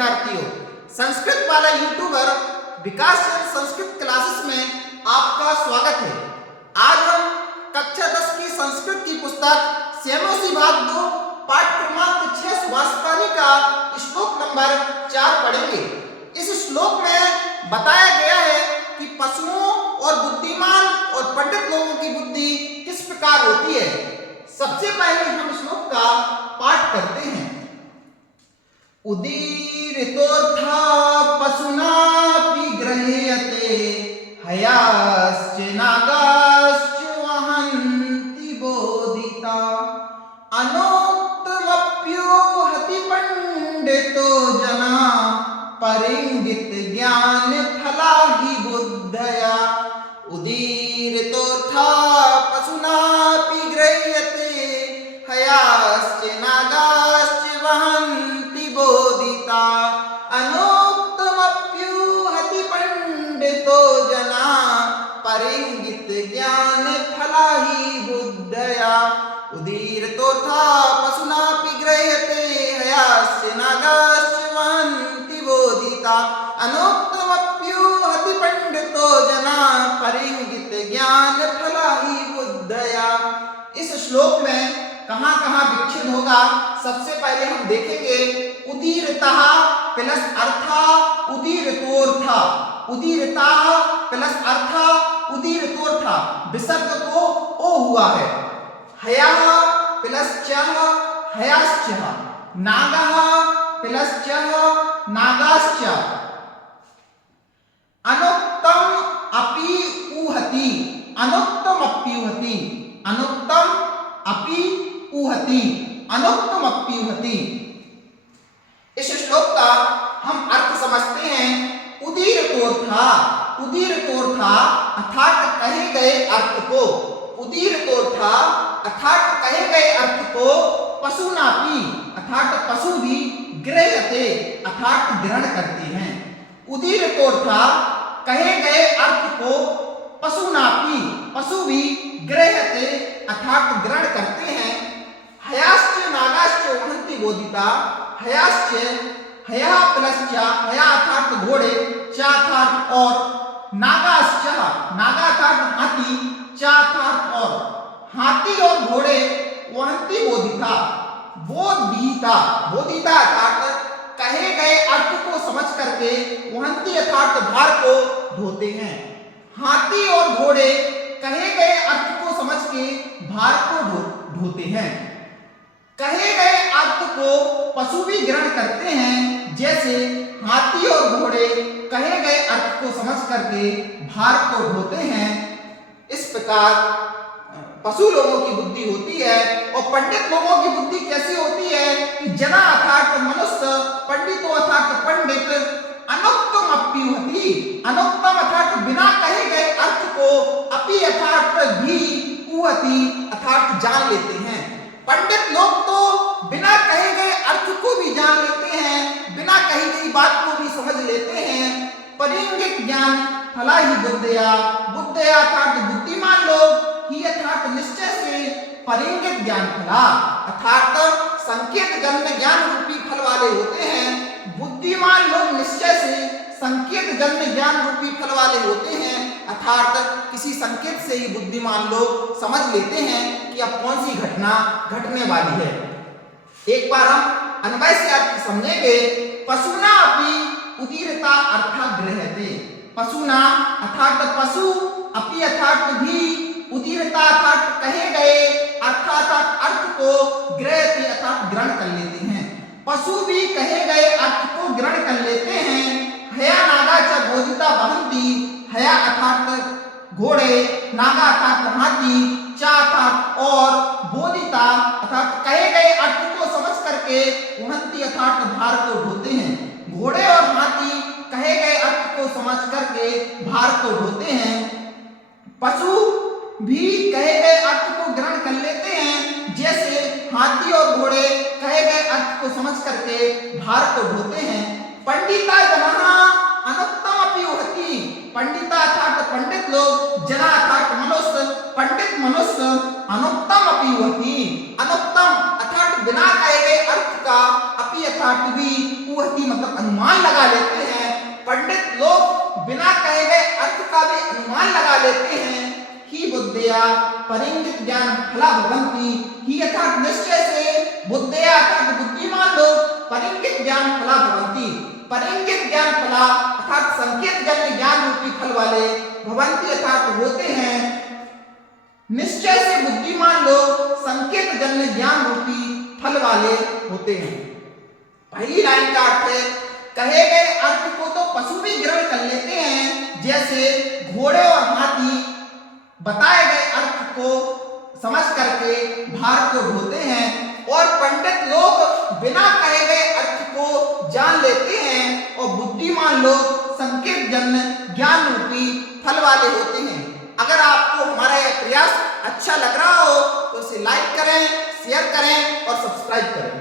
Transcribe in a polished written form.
विद्यार्थियों, संस्कृत वाला यूट्यूबर विकास चंद संस्कृत क्लासेस में आपका स्वागत है। आज हम कक्षा 10 की संस्कृत की पुस्तक सेमोसी भाग 2 पाठ क्रमांक 6 सुभाषितानी का श्लोक नंबर 4 पढ़ेंगे। इस श्लोक में बताया गया है कि पशुओं और बुद्धिमान और पंडित लोगों की बुद्धि किस प्रकार होती है। सबसे पहले हम श्लोक का पाठ करते हैं। उदीरितोऽर्था पशूनापि गृह्यते हयाश्च नागाश्च वहन्ति बोधिता अनोक्तमप्युहति पंडितो जना परिंगित ज्ञान फला हि बुद्धया। उदीरितोऽर्था पशूनापि गृह्यते हयाश्च नागाश्च वहन्ति बोधिता अनोक्तमप्युहति पंडितो जना परिंगित ज्ञान फला हि बुद्धया। उदीरितोऽर्था पशूनापि गृह्यते हयाश्च नागाश्च वहन्ति बोधिता अनोक्तमप्युहति पंडितो जना परिंगित ज्ञान फला हि बुद्धया। इस श्लोक में कहाँ विच्छेद होगा, सबसे पहले हम देखेंगे। उदीरतः प्लस अर्था उदीरतोर्था, उदीरतः प्लस अर्था उदीरतोर्था विसर्ग को ओ हुआ है। हयः प्लस चः हयाश्च, नागः प्लस चः नागाश्च। अनुक्तम अपि ऊहति, अनुक्तम अप्युहति, अनुक्तम अपि ऊहति, अनुक्तम अप्युहति। इस श्लोक का हम अर्थ समझते हैं। उदीरतोर्था, उदीरतोर्था अर्थात कहे गए अर्थ को, उदीरतोर्था अर्थात कहे गए अर्थ को पशूनापि अर्थात पशु भी गृह्यते अर्थात ग्रहण करते हैं। उदीरतोर्था कहे गए अर्थ को पशूनापि पशु भी गृह्यते अर्थात ग्रहण करते हैं। हयाश्च नागाश्च वहन्ति बोधिता, हयाश्च हया प्लस च, हया अर्थात घोड़े, च अर्थात और, नागाश्च नागा अर्थात हाथी, च अर्थात और, हाथी और घोड़े वहन्ति बोधिता, बोधिता बोधिता अर्थात कहे गए अर्थ को समझ करके वहन्ति अर्थात भार को ढोते हैं। हाथी और घोड़े कहे गए अर्थ को समझ के भार को ढोते हैं। कहे गए अर्थ को पशु भी ग्रहण करते हैं, जैसे हाथी और घोड़े कहे गए अर्थ को समझ करके भार को ढोते हैं। इस प्रकार पशु लोगों की बुद्धि होती है। और पंडित लोगों की बुद्धि कैसी होती है कि जना अर्थात मनुष्य, पंडितो अर्थात पंडित, अनुक्तम अप्युहति, अनुक्तम अर्थात बिना कहे गए अर्थ को, अपि अर्थात भी, ऊहति अर्थात जान लेते हैं। पंडित लोग तो बिना कहे गए अर्थ को भी जान लेते हैं, बिना कही गई बात को भी समझ लेते हैं। परिंगित ज्ञान फला हि बुद्धया, बुद्धया अर्थात बुद्धिमान लोग, ही अर्थात निश्चय से, परिंगित ज्ञान फला अर्थात संकेत जन्य ज्ञान रूपी फल वाले होते हैं। बुद्धिमान लोग निश्चय से संकेत जन्य ज्ञान रूपी फल वाले होते हैं, अर्थात किसी संकेत से ही बुद्धिमान लोग समझ लेते हैं कि अब कौन सी घटना घटने वाली है। एक बार हम अन्वय से अर्थ समझेंगे। पशूना अपि उदीरता अर्थात गृह्यते, पशूना अर्थात पशु, अपि अर्थात भी, उदीरता अर्थात कहे गए अर्थात अर्थ को गृह्यते अर्थात ग्रहण कर लेते हैं। पशु भी कहे गए अर्थ को ग्रहण कर लेते हैं। हया नागा च बोधिता वहन्ति, हया अर्थात घोड़े, नागा अर्थात हाथी, च अर्थात और, बोधिता अर्थात कहे गए अर्थ को समझ करके वहन्ति अर्थात भार को ढोते हैं। घोड़े और हाथी कहे गए अर्थ को समझ करके भार को ढोते हैं। पशु भी कहे गए अर्थ को ग्रहण कर लेते हैं, जैसे हाथी और घोड़े कहे गए अर्थ को समझ करके भार को ढोते हैं। पंडिता जनः अनुक्तम अपि ऊहति, पंडिता अर्थात पंडित लोग, जना अर्थात मनुष्य, पंडित मनुष्य, अनुक्तम अपि ऊहति, अनुक्तम अर्थात बिना कहे गए अर्थ का, अपि अर्थात भी, ऊहति मतलब अनुमान लगा लेते हैं। पंडित लोग बिना कहे गए अर्थ का भी अनुमान लगा लेते हैं। ही बुद्धया परिंगित ज्ञान फला भवन्ति। ही अर्थात निश्चय से, बुद्धया अर्थात बुद्धिमान लोग, परिंगित ज्ञान फला भवन्ति, परिंगित ज्ञान फला अर्थात संकेत जन्य ज्ञान रूपी फल वाले, भवन्ति अर्थात होते हैं। निश्चय से बुद्धिमान लोग संकेत जन्य ज्ञान रूपी फल वाले होते हैं। पहली लाइन का अर्थ है, कहे गए अर्थ को तो पशु भी ग्रहण कर लेते हैं, जैसे घोड़े और हाथी बताए गए अर्थ को समझ करके भार को ढोते हैं, और पंडित लोग बिना कहे गए अर्थ को जान लेते हैं, और बुद्धिमान लोग संकेत जन्य ज्ञान रूपी फल वाले होते हैं। अगर आपको हमारा यह प्रयास अच्छा लग रहा हो तो इसे लाइक करें, शेयर करें और सब्सक्राइब करें।